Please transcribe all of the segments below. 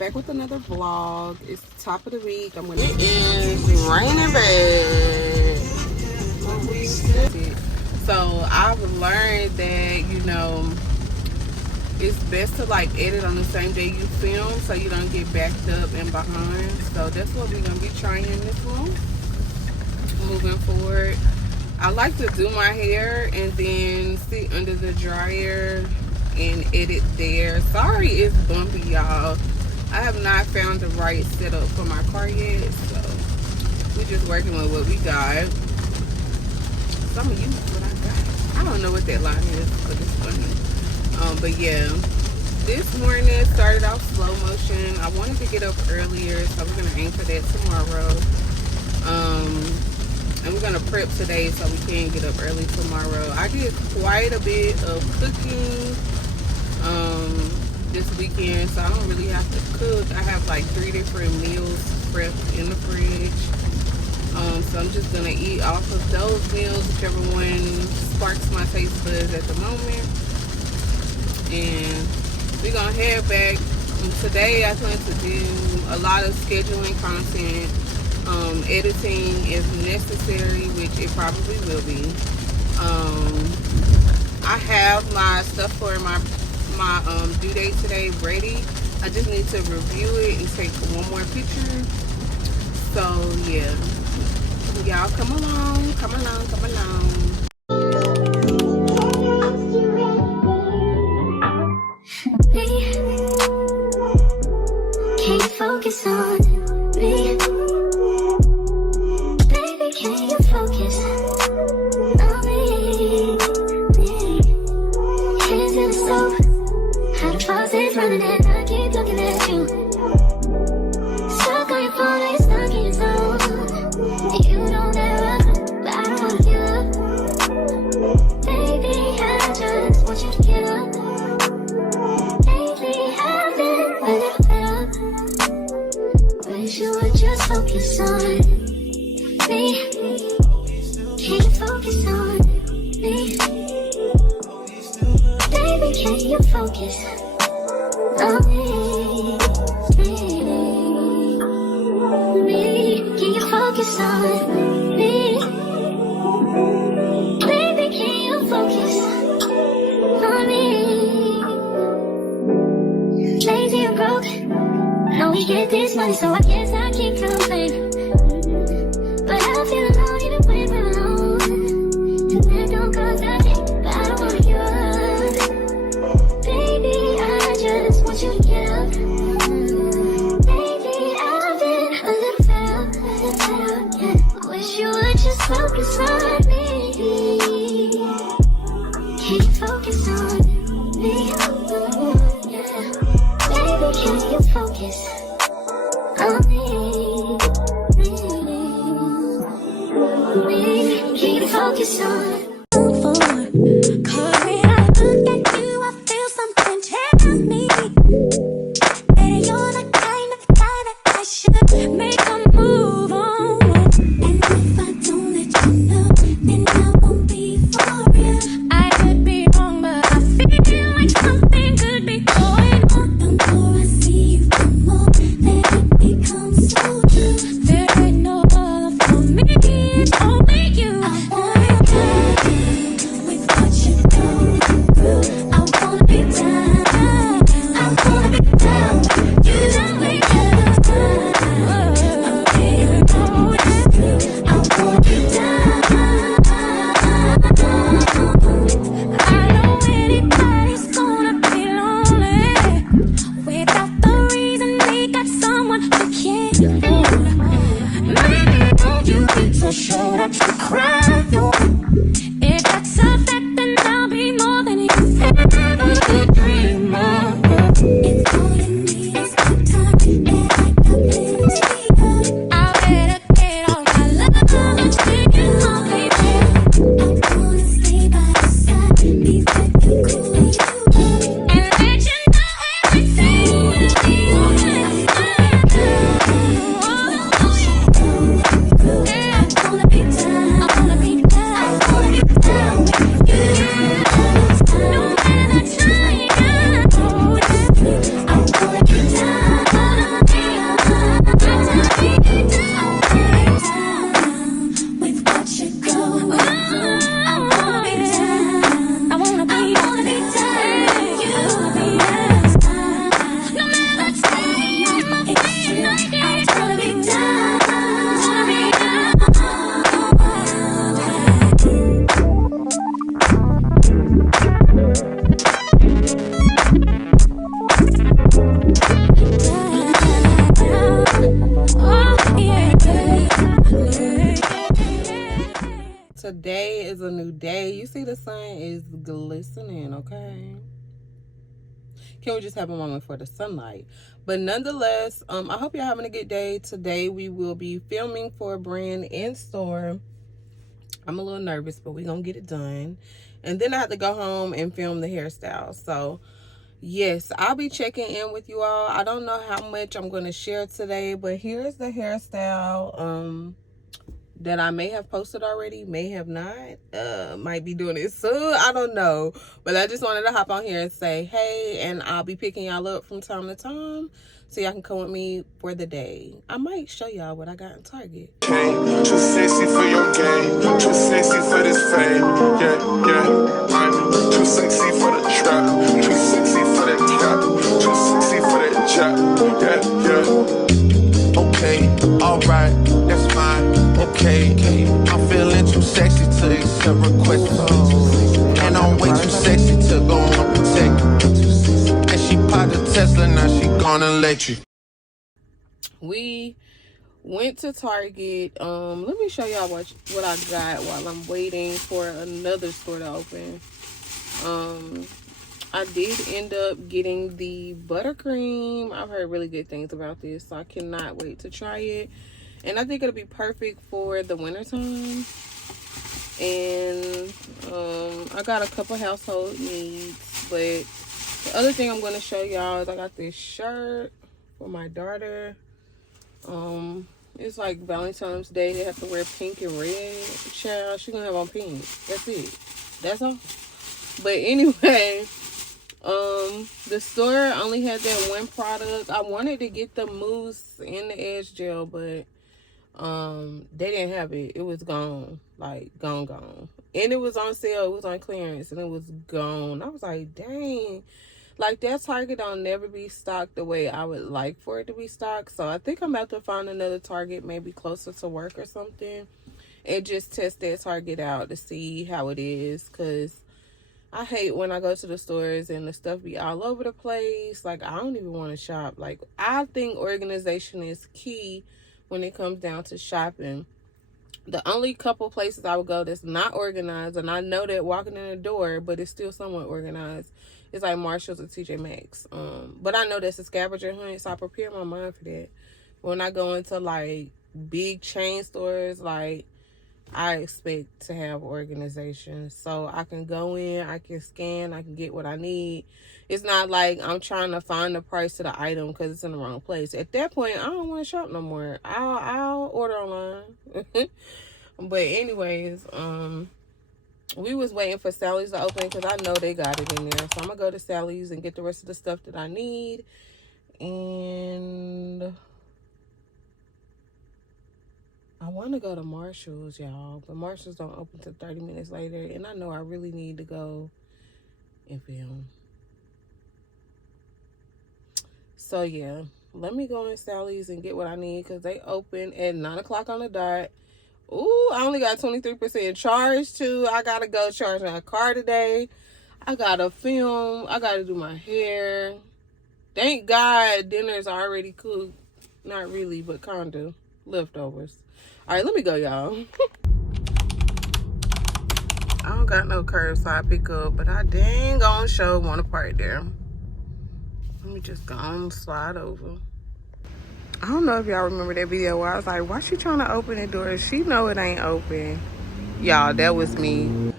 back with another vlog. It's the top of the week. It is raining bad. So I've learned that, you know, it's best to like edit on the same day you film so you don't get backed up and behind. So that's what we're gonna be trying in this one. Moving forward, I like to do my hair and then sit under the dryer and edit there. Sorry it's bumpy, y'all. I have not found the right setup for my car yet, so we're just working with what we got. Some of you know what I got. I don't know what that line is, but it's funny. But yeah, this morning started off slow motion. I wanted to get up earlier, so we're gonna aim for that tomorrow. And we're gonna prep today so we can get up early tomorrow. I did quite a bit of cooking this weekend, so I don't really have to cook. I have like 3 different meals prepped in the fridge. So I'm just gonna eat off of those meals, whichever one sparks my taste buds at the moment. And we're gonna head back. Today I plan to do a lot of scheduling content. Editing is necessary, which it probably will be. I have my stuff for my due date today ready. I just need to review it and take one more picture. So yeah, y'all come along. Can you focus on me? Baby, can you focus on me? Hands in the stove, how the faucet's running and I keep looking at you. Stuck on your phone, you're stuck in your zone. You don't ever, but I don't wanna give up. Baby, I just want you to get up. Lately I've been a little fed up. Wish you would just focus on me. Can you focus on me? Baby, can you focus on me? Can you focus on me? Baby, can you focus on me? Lazy and broke, know we get this money, so I guess I can't complain. But I feel alone even when we're alone. And that don't cause nothing, but I don't wanna give up. Baby, I just want you to get up. Baby, I've been a little fed up, yeah. Wish you would just focus on me. Can you focus on me? Yeah. Baby, can you focus on me? Can you focus on There ain't no other for me, it's only you. I wanna a new day. You see the sun is glistening, okay? Can we just have a moment for the sunlight? But nonetheless, I hope you're having a good day. Today we will be filming for a brand in store. I'm a little nervous, but we're gonna get it done. And then I have to go home and film the hairstyle. So yes, I'll be checking in with you all. I don't know how much I'm going to share today, but here's the hairstyle that I may have posted already, may have not. Might be doing it soon. I don't know. But I just wanted to hop on here and say, hey, and I'll be picking y'all up from time to time so y'all can come with me for the day. I might show y'all what I got in Target. Too sexy for your game, too sexy for this fame. Yeah, yeah, I'm too sexy for the trap, too sexy for that cap, too sexy for that jack. Yeah, yeah. Okay, alright, that's fine. Okay, I'm feeling too sexy to accept requests. And I'm way too sexy to go on protect. And she popped a Tesla, now she gonna electric. We went to Target. Let me show y'all what I got while I'm waiting for another store to open. I did end up getting the buttercream. I've heard really good things about this, so I cannot wait to try it. And I think it'll be perfect for the wintertime. And I got a couple household needs, but the other thing I'm going to show y'all is I got this shirt for my daughter. It's like Valentine's Day. They have to wear pink and red. Child, she gonna have on pink. That's it. That's all. But anyway, the store only had that one product. I wanted to get the mousse and the edge gel, but they didn't have it. It was gone. Like gone. And it was on sale. It was on clearance and it was gone. I was like, dang. Like, that Target don't never be stocked the way I would like for it to be stocked. So I think I'm about to find another Target maybe closer to work or something and just test that Target out to see how it is. Because I hate when I go to the stores and the stuff be all over the place. Like, I don't even want to shop. Like, I think organization is key when it comes down to shopping. The only couple places I would go that's not organized, and I know that walking in the door, but it's still somewhat organized, it's like Marshall's or TJ Maxx. But I know that's a scavenger hunt, so I prepare my mind for that. When I go into like big chain stores, like, I expect to have organization. So I can go in, I can scan, I can get what I need. It's not like I'm trying to find the price of the item because it's in the wrong place. At that point, I don't want to shop no more. I'll order online. But anyways, we was waiting for Sally's to open because I know they got it in there. So I'm going to go to Sally's and get the rest of the stuff that I need. And I want to go to Marshall's, y'all. But Marshall's don't open till 30 minutes later. And I know I really need to go and film. So, yeah. Let me go in Sally's and get what I need because they open at 9 o'clock on the dot. Ooh, I only got 23% charge too. I gotta go charge my car today. I gotta film. I gotta do my hair. Thank God dinner's already cooked. Not really, but kinda. Leftovers. Alright, let me go, y'all. I don't got no curbside pickup, but I dang gonna show want to park there. Let me just go on slide over. I don't know if y'all remember that video where I was like, why she trying to open the door? She know it ain't open. Y'all, that was me.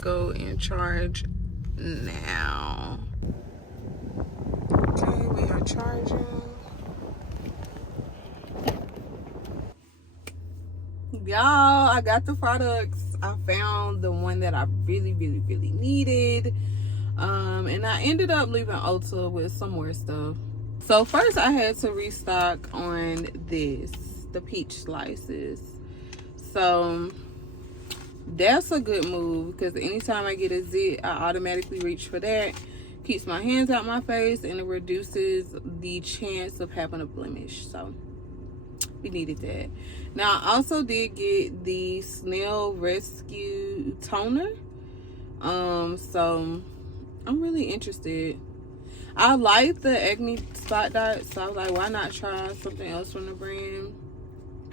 Go and charge now. Okay, we are charging. Y'all, I got the products. I found the one that I really needed. And I ended up leaving Ulta with some more stuff. So first I had to restock on this, the peach slices. So that's a good move because anytime I get a zit, I automatically reach for that. Keeps my hands out my face and it reduces the chance of having a blemish. So we needed that. Now I also did get the Snail Rescue Toner. So I'm really interested. I like the acne spot dots, so I was like, why not try something else from the brand?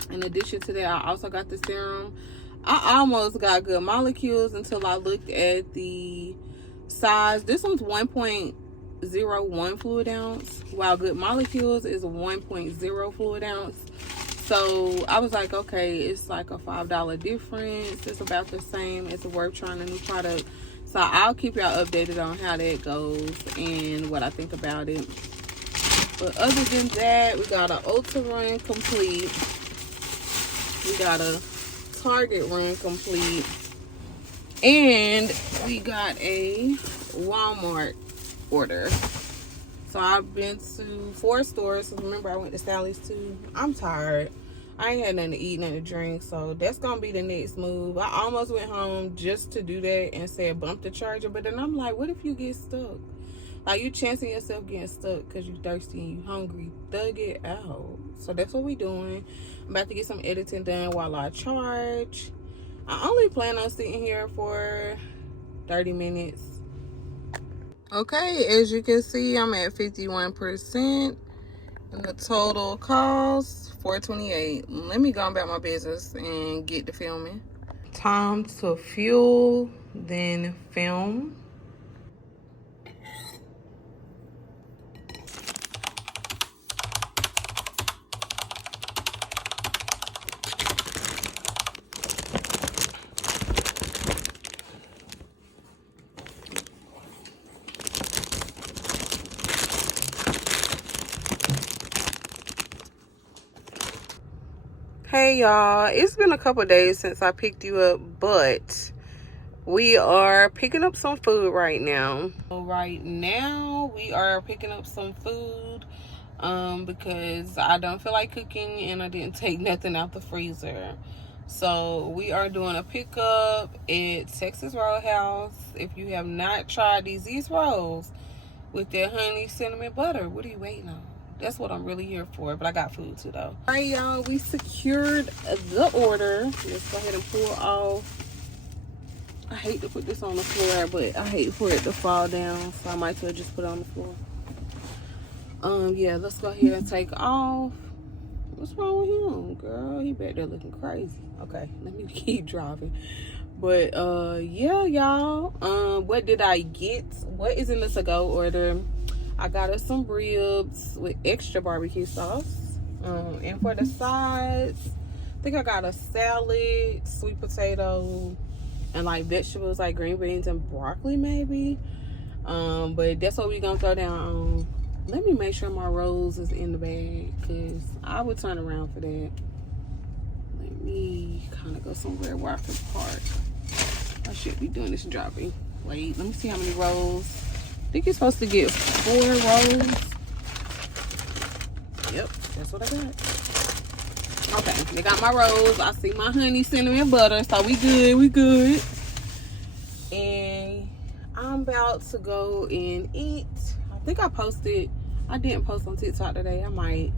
In addition to that, I also got the serum. I almost got Good Molecules until I looked at the size. This one's 1.01 fluid ounce, while Good Molecules is 1.0 fluid ounce. So I was like, okay, it's like a $5 difference. It's about the same. It's worth trying a new product. So I'll keep y'all updated on how that goes and what I think about it. But other than that, we got an Ulta run complete. We got a Target run complete. And we got a Walmart order. So I've been to 4 stores. So remember, I went to Sally's too. I'm tired. I ain't had nothing to eat, nothing to drink. So that's going to be the next move. I almost went home just to do that and said bump the charger. But then I'm like, what if you get stuck? Like, you chancing yourself getting stuck because you thirsty and you hungry. Thug it out. So that's what we doing. I'm about to get some editing done while I charge. I only plan on sitting here for 30 minutes. Okay, as you can see, I'm at 51%. And the total cost, $428. Let me go about my business and get to filming. Time to fuel, then film. Hey y'all, it's been a couple days since I picked you up, but we are picking up some food right now. Right now we are picking up some food because I don't feel like cooking and I didn't take nothing out the freezer. So we are doing a pickup at Texas Roadhouse. If you have not tried these rolls with their honey cinnamon butter, what are you waiting on? That's what I'm really here for, but I got food too though. All right, y'all, we secured the order. Let's go ahead and pull off. I hate to put this on the floor, but I hate for it to fall down, so I might as well just put it on the floor. Yeah, let's go ahead and take off. What's wrong with him, girl? He back there looking crazy. Okay, let me keep driving. But yeah, y'all, what did I get? What is in the to-go order? I got us some ribs with extra barbecue sauce. And for the sides, I think I got a salad, sweet potato, and like vegetables like green beans and broccoli maybe. But that's what we're gonna throw down on. Let me make sure my rolls is in the bag because I would turn around for that. Let me kind of go somewhere where I can park. I should be doing this driving. Wait, let me see how many rolls. I think you're supposed to get 4 rolls. Yep, that's what I got. Okay, they got my rolls. I see my honey cinnamon butter, so we good. And I'm about to go and eat. I think I didn't post on TikTok today. I might.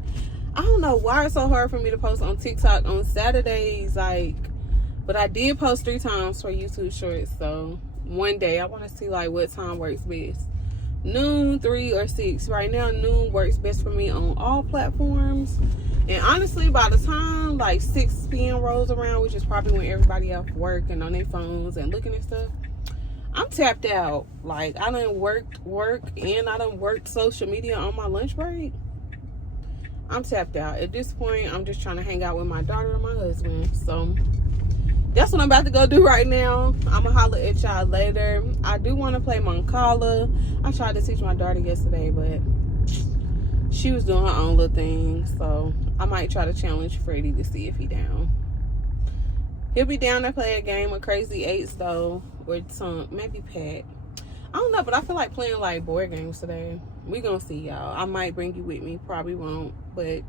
I don't know why it's so hard for me to post on TikTok on Saturdays, but I did post 3 times for YouTube Shorts. So one day I want to see like what time works best. Noon, 3, or 6. Right now, noon works best for me on all platforms. And honestly, by the time like 6 p.m. rolls around, which is probably when everybody else working on their phones and looking at stuff, I'm tapped out. Like, I done worked and I done worked social media on my lunch break. I'm tapped out. At this point, I'm just trying to hang out with my daughter and my husband. So that's what I'm about to go do right now. I'm gonna holler at y'all later. I do want to play Moncala. I tried to teach my daughter yesterday, but she was doing her own little thing. So I might try to challenge Freddie to see if he down. He'll be down to play a game of Crazy Eights though, or some maybe Pat. I don't know, but I feel like playing like board games today. We gonna see, y'all. I might bring you with me, probably won't, but